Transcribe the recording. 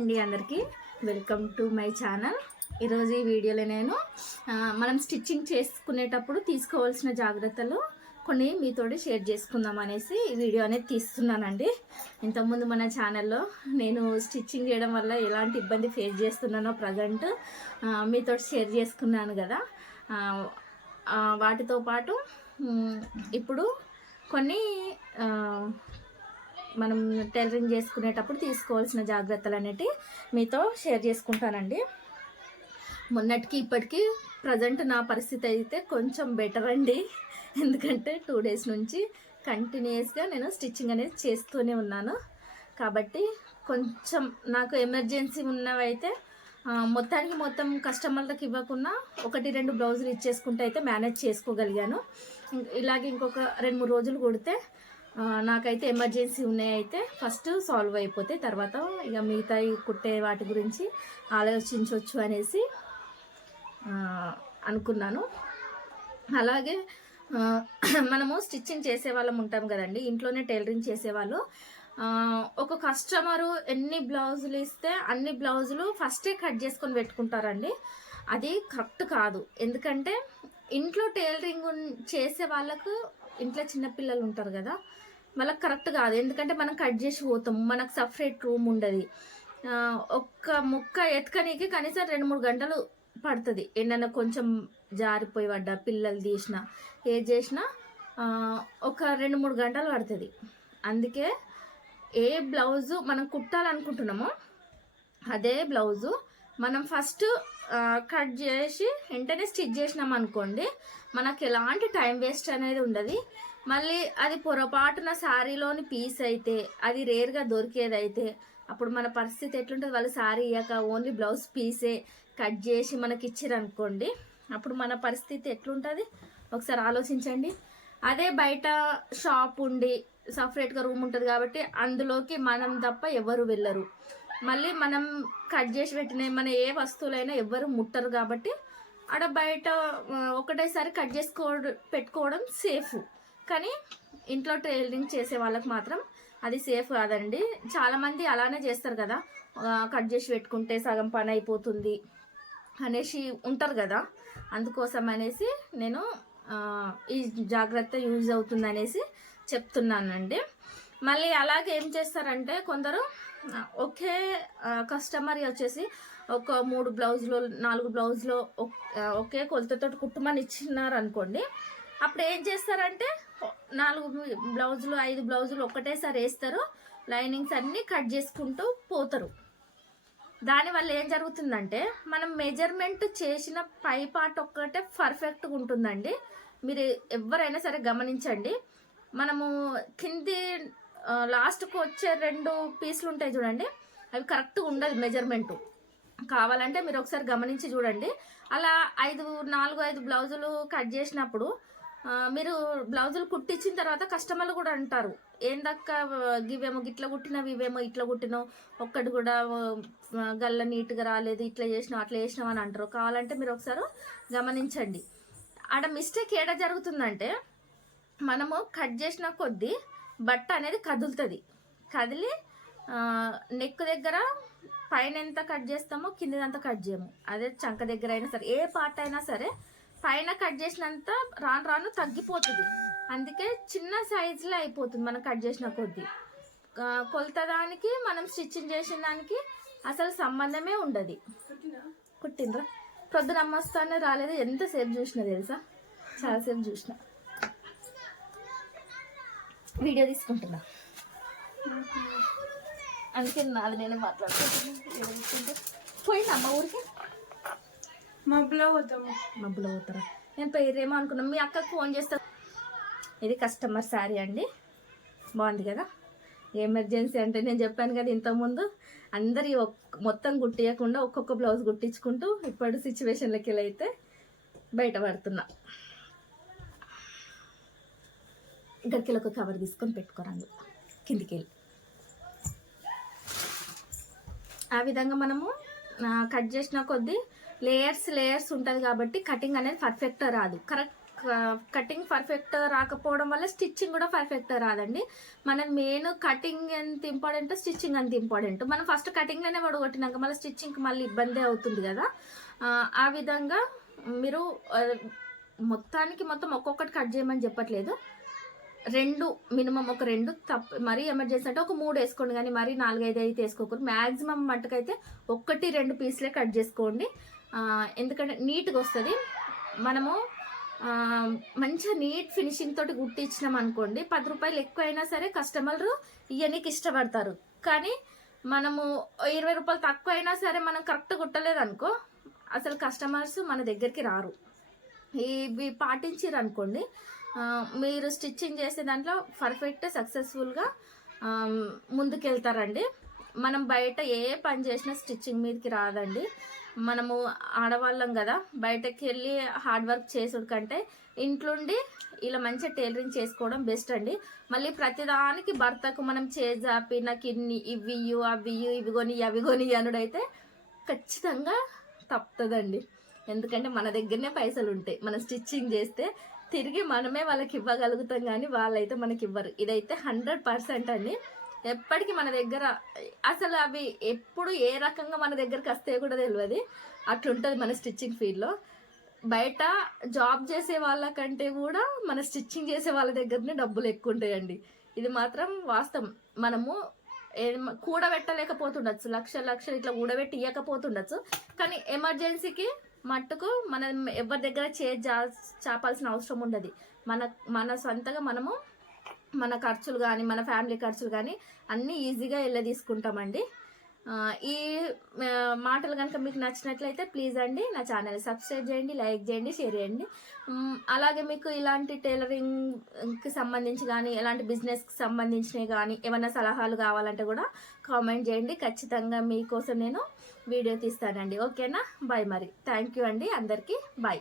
అండి అందరికీ. Welcome to my channel ఈరోజు ఈ వీడియోలో నేను మనం స్టిచ్చింగ్ చేసుకునేటప్పుడు తీసుకోవాల్సిన జాగ్రత్తలు కొన్ని మీతోటి షేర్ చేసుకుందాం అనేసి ఈ వీడియో అనేది తీస్తున్నానండి. ఇంతకుముందు మన ఛానల్లో నేను స్టిచ్చింగ్ చేయడం వల్ల ఎలాంటి ఇబ్బంది ఫేస్ చేస్తున్నానో ప్రజెంట్ మీతో షేర్ చేసుకున్నాను కదా. వాటితో పాటు ఇప్పుడు కొన్ని మనం టైలరింగ్ చేసుకునేటప్పుడు తీసుకోవాల్సిన జాగ్రత్తలు అనేటివి మీతో షేర్ చేసుకుంటానండి. మొన్నటికి ఇప్పటికీ ప్రజెంట్ నా పరిస్థితి అయితే కొంచెం బెటర్ అండి. ఎందుకంటే టూ డేస్ నుంచి కంటిన్యూస్గా నేను స్టిచ్చింగ్ అనేది చేస్తూనే ఉన్నాను. కాబట్టి కొంచెం నాకు ఎమర్జెన్సీ ఉన్నవైతే మొత్తానికి మొత్తం కస్టమర్లకు ఇవ్వకుండా ఒకటి రెండు బ్లౌజులు ఇచ్చేసుకుంటే అయితే మేనేజ్ చేసుకోగలిగాను. ఇలాగే ఇంకొక రెండు మూడు రోజులు కొడితే నాకైతే ఎమర్జెన్సీ ఉన్నాయి అయితే ఫస్ట్ సాల్వ్ అయిపోతాయి తర్వాత ఇక మిగతా కుట్టే వాటి గురించి ఆలోచించవచ్చు అనేసి అనుకున్నాను. అలాగే మనము స్టిచ్చింగ్ చేసే వాళ్ళం ఉంటాం కదండి. ఇంట్లోనే టైలరింగ్ చేసేవాళ్ళు. ఒక కస్టమరు ఎన్ని బ్లౌజులు ఇస్తే అన్ని బ్లౌజులు ఫస్టే కట్ చేసుకొని పెట్టుకుంటారండి. అది కరెక్ట్ కాదు. ఎందుకంటే ఇంట్లో టైలరింగ్ ఉన్- చేసే వాళ్ళకు ఇంట్లో చిన్నపిల్లలు ఉంటారు కదా వాళ్ళకి కరెక్ట్ కాదు. ఎందుకంటే మనం కట్ చేసి పోతాం. మనకు సపరేట్ రూమ్ ఉండదు. ఒక్క ముక్క ఎతకనీకి కనీసం రెండు మూడు గంటలు పడుతుంది. ఏంటన్నా కొంచెం జారిపోయి పడ్డా పిల్లలు తీసిన ఏది చేసినా ఒక రెండు మూడు గంటలు పడుతుంది. అందుకే ఏ బ్లౌజు మనం కుట్టాలనుకుంటున్నామో అదే బ్లౌజు మనం ఫస్ట్ కట్ చేసి వెంటనే స్టిచ్ చేసినాం అనుకోండి మనకి ఎలాంటి టైం వేస్ట్ అనేది ఉండదు. మళ్ళీ అది పొరపాటున శారీలోని పీస్ అయితే అది రేర్గా దొరికేదైతే అప్పుడు మన పరిస్థితి ఎట్లుంటుంది? వాళ్ళు శారీ ఇయ్యాక ఓన్లీ బ్లౌజ్ పీసే కట్ చేసి మనకి ఇచ్చిర్రు అనుకోండి అప్పుడు మన పరిస్థితి ఎట్లుంటుంది? ఒకసారి ఆలోచించండి. అదే బయట షాప్ ఉండి సపరేట్గా రూమ్ ఉంటుంది కాబట్టి అందులోకి మనం తప్ప ఎవరు వెళ్ళరు. మళ్ళీ మనం కట్ చేసి పెట్టిన మన ఏ వస్తువులైనా ఎవ్వరు ముట్టరు కాబట్టి ఆడ బయట ఒకటేసారి కట్ చేసుకో పెట్టుకోవడం సేఫ్. కానీ ఇంట్లో ట్రైలింగ్ చేసే వాళ్ళకి మాత్రం అది సేఫ్ కాదండి. చాలామంది అలానే చేస్తారు కదా. కట్ చేసి పెట్టుకుంటే సగం పని అయిపోతుంది అనేసి ఉంటారు కదా. అందుకోసం అనేసి నేను ఈ జాగ్రత్త యూజ్ అవుతుంది అనేసి చెప్తున్నానండి. మళ్ళీ అలాగే ఏం చేస్తారంటే కొందరు ఒకే కస్టమర్ వచ్చేసి ఒక మూడు బ్లౌజులు నాలుగు బ్లౌజులు ఒకే కొలతతో కుట్టుమని ఇచ్చినారు అనుకోండి అప్పుడు ఏం చేస్తారంటే నాలుగు బ్లౌజులు ఐదు బ్లౌజులు ఒకటేసారి వేస్తారు లైనింగ్స్ అన్నీ కట్ చేసుకుంటూ పోతారు. దానివల్ల ఏం జరుగుతుందంటే మనం మెజర్మెంట్ చేసిన పై పార్ట్ ఒక్కటే పర్ఫెక్ట్గా ఉంటుందండి. మీరు ఎవరైనా సరే గమనించండి మనము కింది లాస్ట్కు వచ్చే రెండు పీసులు ఉంటాయి చూడండి. అవి కరెక్ట్గా ఉండదు మెజర్మెంటు. కావాలంటే మీరు ఒకసారి గమనించి చూడండి. అలా ఐదు నాలుగు ఐదు బ్లౌజులు కట్ చేసినప్పుడు మీరు బ్లౌజులు కుట్టించిన తర్వాత కస్టమర్లు కూడా అంటారు ఏందక్క ఇవేమో గిట్ల కుట్టినవి ఇవేమో ఇట్లా కుట్టినావు ఒక్కటి కూడా గల్ల నీట్గా రాలేదు ఇట్లా చేసినావు అట్లా చేసినావు అని అంటారు. కావాలంటే మీరు ఒకసారి గమనించండి. ఆడ మిస్టేక్ ఏడ జరుగుతుందంటే మనము కట్ చేసిన కొద్దీ బట్ట అనేది కదులుతుంది. కదిలి నెక్ దగ్గర పైన ఎంత కట్ చేస్తామో కిందదంతా కట్ చేయము. అదే చంక దగ్గర అయినా సరే ఏ పార్ట్ అయినా సరే పైన కట్ చేసినంత రాను రాను తగ్గిపోతుంది. అందుకే చిన్న సైజులో అయిపోతుంది మనం కట్ చేసిన కొద్దీ. కొలత దానికి మనం స్టిచ్చింగ్ చేసిన దానికి అసలు సంబంధమే ఉండదు. కుట్టిండ్రా? పొద్దున అమ్మస్తానే రాలేదు? ఎంతసేపు చూసినా తెలుసా? చాలాసేపు చూసినా. వీడియో తీసుకుంటున్నా. అందుకే నాది నేను మాట్లాడుకుంటున్నా పోయింది అమ్మ ఊరికి? మబ్బులో పోతాము మబ్బులో పోతారా? నేను పేరేమో అనుకున్నా. మీ అక్కకు ఫోన్ చేస్తా. ఇది కస్టమర్ శారీ అండి. బాగుంది కదా? ఎమర్జెన్సీ అంటే నేను చెప్పాను కదా ఇంతకుముందు. అందరి ఒక్- మొత్తం కుట్టియకుండా ఒక్కొక్క బ్లౌజ్ కుట్టించుకుంటూ ఇప్పుడు సిచ్యువేషన్లకి వెళ్ళి అయితే బయటపడుతున్నా ఇక్కడికి ఒక కవర్ తీసుకొని పెట్టుకోరండి కిందికి వెళ్ళి ఆ విధంగా మనము కట్ చేసిన కొద్దీ లేయర్స్ లేయర్స్ ఉంటుంది కాబట్టి కటింగ్ అనేది పర్ఫెక్ట్ రాదు. కరెక్ట్ కటింగ్ పర్ఫెక్ట్ రాకపోవడం వల్ల స్టిచ్చింగ్ కూడా పర్ఫెక్ట్ రాదండి. మనం మెయిన్ కటింగ్ ఎంత ఇంపార్టెంట్ స్టిచ్చింగ్ అంత ఇంపార్టెంట్ మనం ఫస్ట్ కటింగ్లోనే పడగొట్టినాక మళ్ళీ స్టిచ్చింగ్ మళ్ళీ ఇబ్బంది అవుతుంది కదా. ఆ, విధంగా మీరు మొత్తానికి మొత్తం ఒక్కొక్కటి కట్ చేయమని చెప్పట్లేదు. రెండు మినిమం ఒక రెండు తప్ప మరీ ఎమర్జెన్సీ అంటే ఒక మూడు వేసుకోండి కానీ మరీ నాలుగైదు అయితే వేసుకోకూడదు మ్యాక్సిమం మట్టుకైతే ఒకటి రెండు పీస్లే కట్ చేసుకోండి. ఎందుకంటే నీట్గా వస్తుంది. మనము మంచిగా నీట్ ఫినిషింగ్ తోటి కుట్టించినాం అనుకోండి పది రూపాయలు ఎక్కువ అయినా సరే కస్టమర్ ఇవన్నీ ఇష్టపడతారు. కానీ మనము ఇరవై రూపాయలు తక్కువ అయినా సరే మనం కరెక్ట్ కుట్టలేదు అనుకో అసలు కస్టమర్స్ మన దగ్గరికి రారు. ఇవి పాటించారు అనుకోండి మీరు స్టిచ్చింగ్ చేసే దాంట్లో పర్ఫెక్ట్ సక్సెస్ఫుల్గా ముందుకెళ్తారండి. మనం బయట ఏ పని చేసినా స్టిచ్చింగ్ మీదకి రాదండి. మనము ఆడవాళ్ళం కదా బయటకి వెళ్ళి హార్డ్ వర్క్ చేసుడు కంటే ఇంట్లోండి ఇలా మంచిగా టైలరింగ్ చేసుకోవడం బెస్ట్ అండి. మళ్ళీ ప్రతిదానికి భర్తకు మనం చేజాపి నాకు ఇన్ని ఇవి ఇయ్యు, అవి ఇవి కొని అవి కొని అనుడైతే ఖచ్చితంగా తప్పుతుందండి. ఎందుకంటే మన దగ్గరనే పైసలు ఉంటాయి మనం స్టిచ్చింగ్ చేస్తే తిరిగి మనమే వాళ్ళకి ఇవ్వగలుగుతాం కానీ వాళ్ళైతే మనకి ఇవ్వరు ఇదైతే హండ్రెడ్ పర్సెంట్ అండి. ఎప్పటికీ మన దగ్గర అసలు అవి ఎప్పుడు ఏ రకంగా మన దగ్గరకు వస్తాయో కూడా తెలియదు అట్లుంటుంది మన స్టిచ్చింగ్ ఫీల్డ్లో. బయట జాబ్ చేసే వాళ్ళకంటే కూడా మన స్టిచ్చింగ్ చేసే వాళ్ళ దగ్గరనే డబ్బులు ఎక్కువ ఉంటాయండి ఇది మాత్రం వాస్తవం. మనము కూడబెట్టలేకపోతుండొచ్చు. లక్ష లక్షలు ఇట్లా కూడబెట్టి ఇవ్వకపోతుండొచ్చు కానీ ఎమర్జెన్సీకి మట్టుకు మనం ఎవరి దగ్గర చే చాపాల్సిన అవసరం ఉండదు. మన మన సొంతగా మనము మన ఖర్చులు కానీ మన ఫ్యామిలీ ఖర్చులు కానీ అన్నీ ఈజీగా వెళ్ళ తీసుకుంటామండి ఈ మాటలు కనుక మీకు నచ్చినట్లయితే ప్లీజ్ అండి నా ఛానల్ సబ్స్క్రైబ్ చేయండి లైక్ చేయండి షేర్ చేయండి. అలాగే మీకు ఇలాంటి టైలరింగ్కి సంబంధించి కానీ ఎలాంటి బిజినెస్కి సంబంధించినవి కానీ ఏమైనా సలహాలు కావాలంటే కూడా కామెంట్ చేయండి. ఖచ్చితంగా మీకోసం నేను వీడియో తీస్తానండి. ఓకేనా? బాయ్ మరి. థ్యాంక్ యూ అండి అందరికీ. బాయ్.